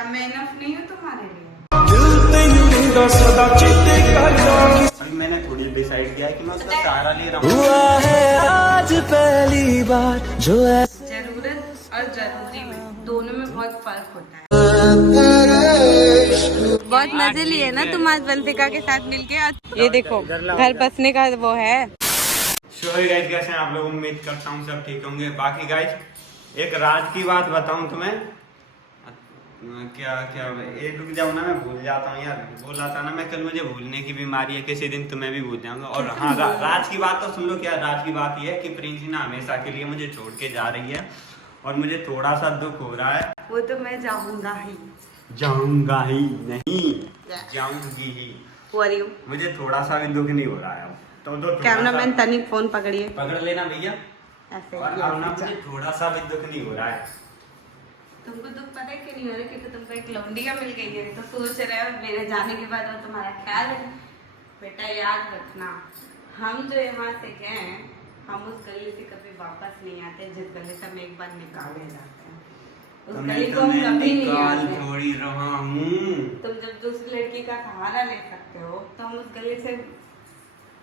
क्या मैं इनफ नहीं हूँ तुम्हारे लिए? अभी मैंने थोड़ी डिसाइड किया है कि मैं उसका सहारा ले रहा हूँ। हुआ है आज पहली बार जो है। जरूरत और जरूरी में दोनों में बहुत फर्क होता है। बहुत मजे लिए ना तुम आज वंशिका के साथ मिलके। ये देखो घर बसने का वो है। सॉरी गाइस, कैसे हैं आप लोग? उम्मीद करता हूँ सब ठीक होंगे। बाकी गाइस एक राज की बात बताऊं तुम्हें। क्या क्या एक रुक जाओ ना, मैं भूल जाता हूँ यार। बोला था ना मैं कल, मुझे भूलने की बीमारी है, किसी दिन तुम्हें भी भूल जाऊंगा। और हाँ, राज की बात तो सुन लो। क्या राज की बात ये है कि प्रिंसी ना हमेशा के लिए मुझे छोड़ के जा रही है और मुझे थोड़ा सा दुख हो रहा है। वो तो मैं जाऊंगा ही नहीं, जाऊंगी ही। मुझे थोड़ा सा भी दुख नहीं हो रहा है अब तो कैमरामैन तनिक फोन पकड़िए, पकड़ लेना भैया। ऐसे और अब ना मुझे थोड़ा सा भी दुख नहीं हो रहा है। तुमको दुख पता है कि नहीं हो रहा? क्योंकि तुमको एक लौंडिया मिल गई है, तो सोच रहे हो मेरे जाने के बाद वो तुम्हारा ख्याल है। बेटा याद रखना, हम जो यहाँ से गए हम उस गली से कभी वापस नहीं आते जिस गली से हम एक बार निकाले जाते हैं। उस गली को हम कभी नहीं आते। थोड़ी रहा हूँ। तुम जब दूसरी लड़की का सहारा ले सकते हो तो हम उस गली से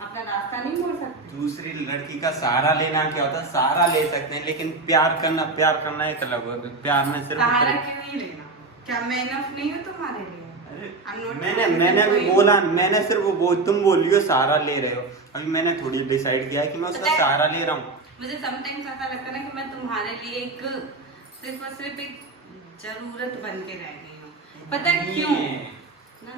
अपना रास्ता नहीं मोड़ सकते। दूसरी लड़की का सहारा लेना क्या होता है? सहारा ले सकते हैं, लेकिन प्यार करना एक अलग होता है। प्यार में सिर्फ सहारा क्यों नहीं लेना? क्या मैं इनफ नहीं हूँ तुम्हारे लिए? मैंने भी बोला, मैंने सिर्फ वो तुम बोली हो सहारा ले रहे हो। अभी मैंने थोड़ी डिसाइड किया है कि मैं उसका सहारा ले रहा हूँ। मुझे समटाइम्स ऐसा लगता है ना कि मैं तुम्हारे लिए एक सिर्फ और सिर्फ एक जरूरत बन के रह गई हूँ। पता है क्यों? ना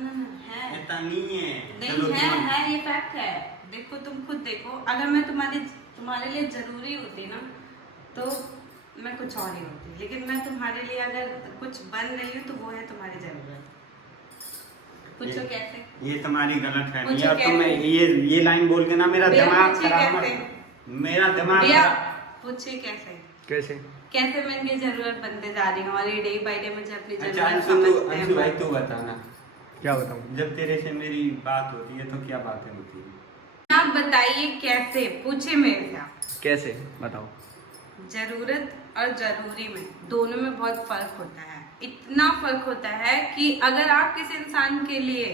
है, ऐसा नहीं है। नहीं है, ये फैक्ट है। देखो तुम खुद देखो, अगर मैं तुम्हारे लिए जरूरी होती ना तो मैं कुछ और ही होती, लेकिन मैं तुम्हारे लिए अगर कुछ बन रही हूँ तो वो है तुम्हारी जरूरत। पूछो कैसे? ये तुम्हारी गलत है नहीं। और तुम ये लाइन बोल के ना मेरा दिमाग खराब मत। मेरा दिमाग पूछिए कैसे कैसे मैं इनकी जरूरत बनते जा रही हूँ और ये डे बाय डे मुझे अपनी अच्छा जरूरत अंशु भाई तू बताना। क्या बताऊँ? जब तेरे से मेरी बात होती है तो क्या बातें होती है? आप बताइए कैसे? पूछे मेरे से आप। कैसे बताओ? जरूरत और जरूरी में दोनों में बहुत फर्क होता है। इतना फर्क होता है कि अगर आप किसी इंसान के लिए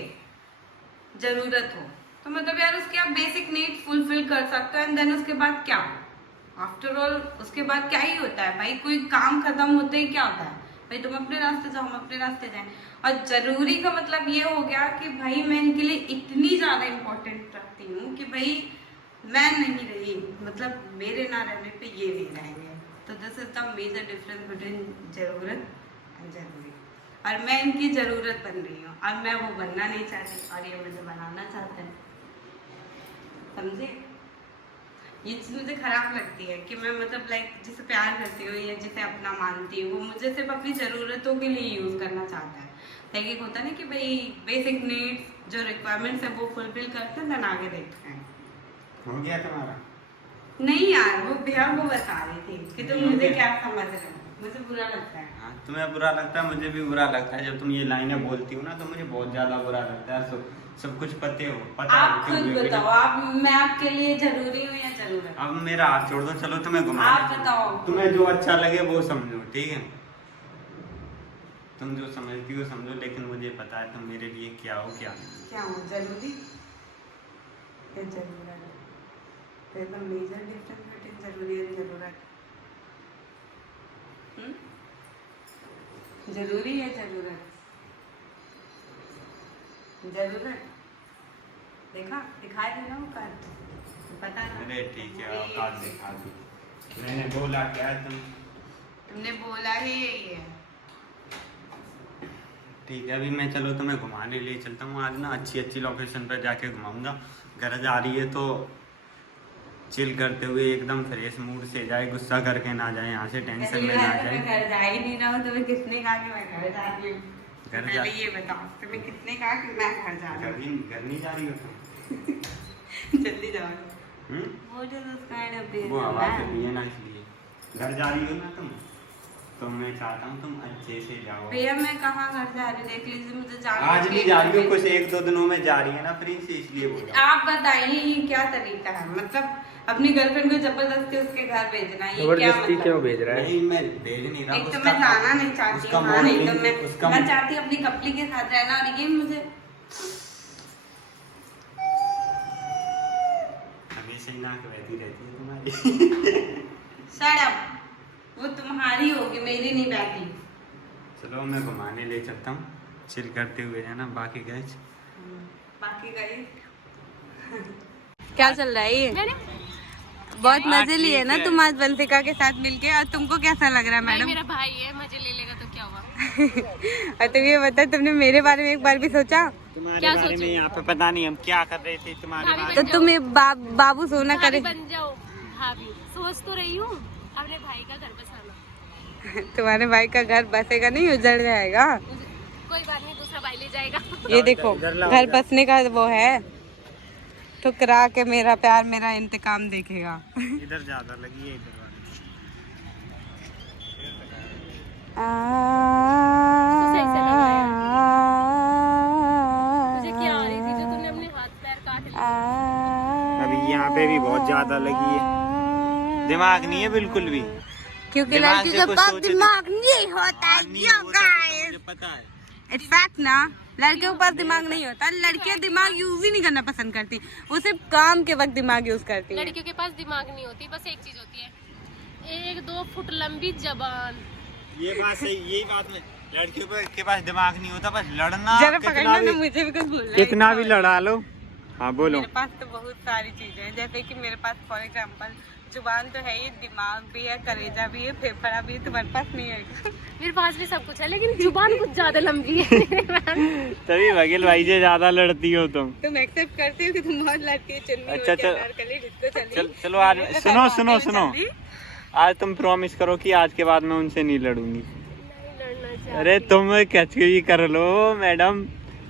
जरूरत हो तो मतलब यार उसके आप बेसिक नीड फुलफिल कर सकते हो, एंड देन उसके बाद क्या? आफ्टर ऑल उसके बाद क्या ही होता है भाई? कोई काम खत्म होते ही क्या होता है भाई? तुम अपने रास्ते जाओ, हम अपने रास्ते जाएं। और जरूरी का मतलब ये हो गया कि भाई मैं इनके लिए इतनी ज्यादा इम्पोर्टेंट रखती हूँ कि भाई मैं नहीं रही, मतलब मेरे ना रहने पे ये नहीं रहेंगे। तो this is the major difference between जरूरत एंड जरूरी। और मैं इनकी जरूरत बन रही हूँ और मैं वो बनना नहीं चाहती और ये मुझे बनाना चाहते हैं। समझे? ये चीज मुझे खराब लगती है कि मैं मतलब लाइक जिसे प्यार करती हूँ या जिसे अपना मानती हूँ वो मुझे सिर्फ अपनी जरूरतों के लिए यूज करना चाहता है। लाइक एक होता है ना कि भाई बेसिक नीड्स जो रिक्वायरमेंट्स है वो फुलफिल करते हैं, देन आगे देखते हैं। हो गया तुम्हारा? नहीं यार, वो भैया वो बता रही थी कि तुम मुझे क्या समझ रहे हो। मुझे बुरा लगता है। हाँ, तुम्हें बुरा लगता है, मुझे भी बुरा लगता है। जब तुम ये लाइनें बोलती हो ना तो मुझे बहुत ज्यादा बुरा लगता है। सब कुछ पता आप खुद बताओ, मैं आपके लिए जरूरी हूँ या जरूरत? अब मेरा हाथ छोड़ दो, चलो तुम्हें घुमा। आप बताओ, तुम्हें जो अच्छा लगे वो समझो, ठीक है? तुम जो समझती हो समझो, लेकिन मुझे पता है तुम मेरे लिए क्या हो जरूरी या जरूरत? There's a major difference between जरूरी और जरूरत। जरूरी है जरूरत? जरूरत देखा दिखाई देना वो कार्ड, पता ना? अरे ठीक है, औकात दिखा दी। मैंने बोला क्या? तुमने बोला ही यही है। ठीक है, अभी मैं चलो तुम्हें घुमाने ले चलता हूँ। आज ना अच्छी लोकेशन पर जाके घुमाऊंगा। घर जा रही है तो चिल करते हुए एकदम फ्रेश मूड से जाए, गुस्सा करके ना जाए, यहाँ से टेंशन में ना जाए। घर जा ही नहीं रहा हूँ, तुम्हें किसने कहा कि मैं घर जा रही हूँ? पहले ये बताओ, तुम्हें किसने कहा कि मैं घर जा रही हूँ? घर नहीं जा रही हो तुम? जल्दी जाओ। वो हवा से भी है ना, इसलिए घर जा रही हो ना तुम? तो मैं चाहता हूँ तुम अच्छे से जाओ। भैया मैं कहाँ घर जा रही हूँ, देख लीजिए, मुझे जाना आज नहीं जा रही हो, कुछ 1-2 दिनों में जा रही है ना फ्री से, इसलिए बोल रहा आप बताइए ये क्या तरीका है, मतलब अपनी गर्लफ्रेंड को जबरदस्ती उसके घर भेजना, ये क्या जबरदस्ती मतलब? क्यों भेज रहा हूँ। है? नहीं मैं भेज नहीं रहा। एक तो मैं जाना नहीं चाहती उसका हूँ, हाँ, नहीं तो उसका मैं चाहती हूँ अपनी कपली के साथ रहना, और ये मुझे हमेशा ही नाक बहती रहती है तुम्हारी। शट अप, वो तुम्हारी होगी, मेरी नहीं बैठी। चलो मैं घुमाने ले चलता हूँ, चिल करते हुए जाना। बाकी गाइस बाकी गई क्या चल रहा है ये? बहुत मजे लिए ना तुम आज वंशिका के साथ मिलके, और तुमको कैसा लग रहा है मैडम? मेरा भाई है, मजे ले लेगा तो क्या हुआ। और तुम ये बता, तुमने मेरे बारे में एक बार भी सोचा? तुम्हारे क्या बारे में सोचूं? यहाँ पे पता नहीं हम क्या कर रहे थे तुम्हारे भाभी बारे तो में। तुम्हें बाबू सोना करे। भाभी बन जाओ भाभी, सोच तो रही हूँ अपने भाई का घर बसाना। तुम्हारे भाई का घर बसेगा नहीं, उजड़ जाएगा। कोई बात नहीं, दूसरा भाई ले जाएगा। ये देखो घर बसने का वो है, ठुकरा के मेरा प्यार मेरा इंतकाम देखेगा। इधर ज्यादा लगी है, इधर वाली। मुझे क्या आ रही थी जो तुमने अपने हाथ पैर काट लिए? अभी यहाँ पे भी बहुत ज्यादा लगी है, दिमाग नहीं है बिल्कुल भी। क्योंकि दिमाग लड़की से के कुछ पास सोचे दिमाग नहीं होता है, नहीं क्यों होता, तो गाइस? मुझे पता है। इनफैक्ट ना लड़कियों के पास दिमाग नहीं होता, लड़कियां दिमाग यूज ही नहीं करना पसंद करती, वो सिर्फ काम के वक्त दिमाग यूज करती है। लड़कियों के पास दिमाग नहीं होती, बस एक चीज होती है, 1-2 फुट लंबी जबान। ये बात सही, यही बात में लड़कियों के पास दिमाग नहीं होता, बस लड़ना। जरा कितना पकड़ना भी ना, मुझे भी कुछ बोलना है। कितना भी लड़ा लो। हाँ बोलो। मेरे पास तो बहुत सारी चीजें हैं, जैसे कि मेरे पास फॉर एग्जांपल जुबान तो है ही, दिमाग भी है, कलेजा भी है, फेफड़ा भी है, तुम्हारे पास नहीं है? मेरे पास भी सब कुछ है, लेकिन जुबान कुछ ज्यादा लंबी है। तभी वकील भाई से ज्यादा लड़ती हो तुम एक्सेप्ट करती हो कि तुम बहुत लड़ती हो, चुन्नी अच्छा, हो के चल- अनारकली, डिस्को चली। चलो आज सुनो सुनो सुनो, चली। आज तुम प्रॉमिस करो कि आज के बाद मैं उनसे नहीं लड़ूंगी। नहीं लड़ना चाहिए। अरे तुम कैसे कर लो मैडम,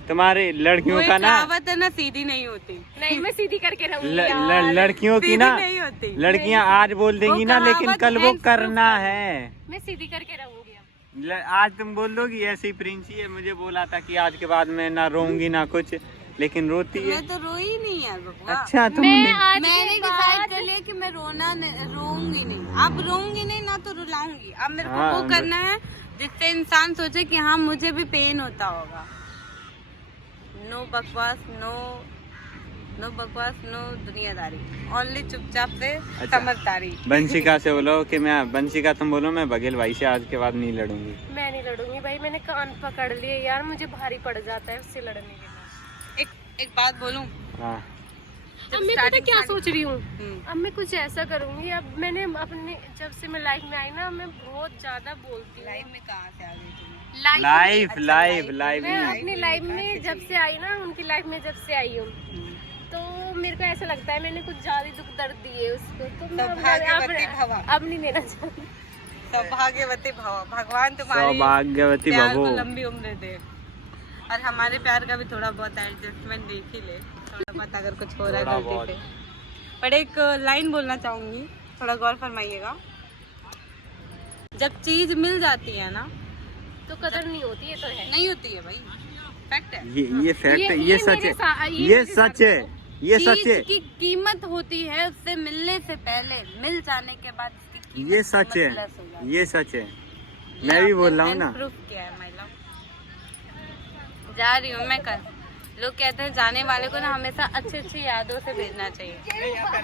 तुम्हारे लड़कियों वो का एक ना कहावत है ना, सीधी नहीं होती। नहीं, मैं सीधी करके रहूंगी यार। लड़कियों की सीधी ना, नहीं होती। लड़कियां आज बोल देंगी वो ना, लेकिन कहावत कल वो hands करना proof है। मैं सीधी करके रहूंगी अब। आज तुम बोल दोगी ऐसी प्रिंसी है, मुझे बोला था कि आज के बाद मैं ना रोऊंगी ना कुछ, लेकिन रोती है। मैं तो रोई नहीं यार बबुआ। अच्छा तुम मैं आज मैंने के डिसाइड बाद कर लिया कि मैं रोऊंगी नहीं। अब रोऊंगी नहीं ना तो रुलाऊंगी। अब मेरे को हाँ, वो करना है जिससे इंसान सोचे कि हाँ मुझे भी पेन होता होगा। नो बकवास, नो बकवास, नो दुनियादारी, ओनली चुपचाप से अच्छा। समझदारी। बंशिका से बोलो कि मैं, बंशिका तुम बोलो मैं बघेल भाई से आज के बाद नहीं लड़ूंगी। मैं नहीं लड़ूंगी भाई, मैंने कान पकड़ लिए यार, मुझे भारी पड़ जाता है उससे लड़ने के बाद। एक बात बोलूं, हाँ अब मैं पता क्या सोच रही हूँ, हम्म। अब मैं कुछ ऐसा करूंगी। अब मैंने अपने, जब से मैं लाइफ में आई ना, मैं बहुत ज्यादा बोलती हूँ। लाइफ में कहाँ से आ गई तुम? लाइफ अच्छा, लाइफ life लाइफ मैं नहीं। अपनी लाइफ में जब से आई ना, उनकी लाइफ में जब से आई हूँ, तो मेरे को ऐसा लगता है मैंने कुछ ज्यादा दुख दर्द दिए उसको, तो मैं सौभाग्यवती भवा। अब नहीं देना चाहती। सौभाग्यवती भव, भगवान तुम्हारी सौभाग्यवती प्यार भवो। को लंबी उम्र दे, और हमारे प्यार का भी थोड़ा बहुत एडजस्टमेंट देख ही ले, थोड़ा बहुत अगर कुछ हो रहा थोड़ा है बहुत। गलती से। पर एक लाइन बोलना चाहूंगी, थोड़ा गौर फरमाइएगा। जब चीज मिल जाती है ना, तो कदर नहीं होती, ये तो है। नहीं होती है भाई, फैक्ट है। ये फैक्ट है, ये ये सच मेरे है, ये ये मेरे सच साथ है, ये सच चीज है, की कीमत होती है उससे मिलने से पहले, मिल जाने के बाद इसकी कीमत ये सच है, प्लस हो जाती है। ये सच है। मैं भी बोल रहा हूँ ना। प्रूफ किया है माय लव। जा रही हूँ मैं कल। लोग कहते हैं जाने वाले को ना हमेशा अच्छी अच्छी यादों से भेजना चाहिए,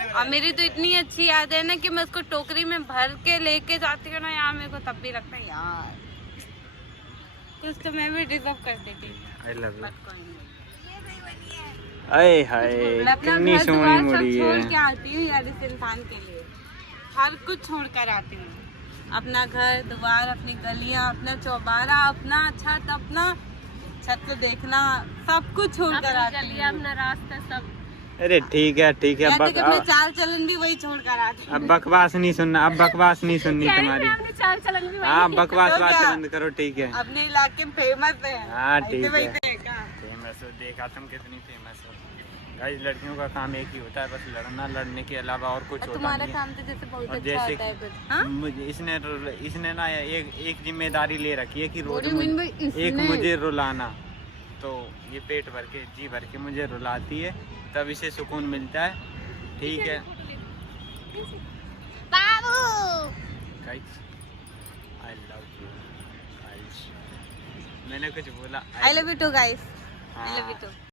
और मेरी तो इतनी अच्छी याद है ना कि मैं उसको टोकरी में भर के लेके जाती हूँ ना यहाँ, मेरे को तब भी लगता है यार कुछ तो मैं भी डिजर्व करती थी। आई लव यू। बट कोई नहीं। अरे हाय मैं अपना कितनी घर सोहनी द्वार सब मुड़ी छोड़ है। के आती हूँ यार इस इंसान के लिए, हर कुछ छोड़ कर आती हूँ। अपना घर द्वार, अपनी गलियाँ, अपना चौबारा, अपना छत, अपना छत तो देखना, सब कुछ छोड़ कर अपनी आती गलियां, हूँ। अपना रास्ता सब। अरे ठीक है ठीक है, या तो कि अपने चाल चलन भी वही छोड़ कर आती हूँ। अब बकवास नहीं सुनना, अब बकवास नहीं सुननी कह रही तुम्हारी। मैं अपने चाल चलन भी हाँ वही। बकवास तो बात क्या? बंद करो, ठीक है। अपने इलाके में फेमस है। हाँ, ठीक ऐसे है। वैसे है क्या? फेमस हो, देखा तुम कितनी फेमस हो। गाइस लड़कियों का काम एक ही होता है, बस लड़ना, लड़ने के अलावा और कुछ होता तुम्हारा नहीं है। काम तो जैसे बहुत और अच्छा जैसे होता है कि कुछ। हाँ? मुझे इसने ना एक जिम्मेदारी ले रखी है कि रोज What do you mean by एक इसने? मुझे रुलाना, तो ये पेट भर के जी भर के मुझे रुलाती है, तब इसे सुकून मिलता है। ठीक है बाबू guys, I love you guys. मैंने कुछ बोला I love you too guys, I हाँ। Love you to.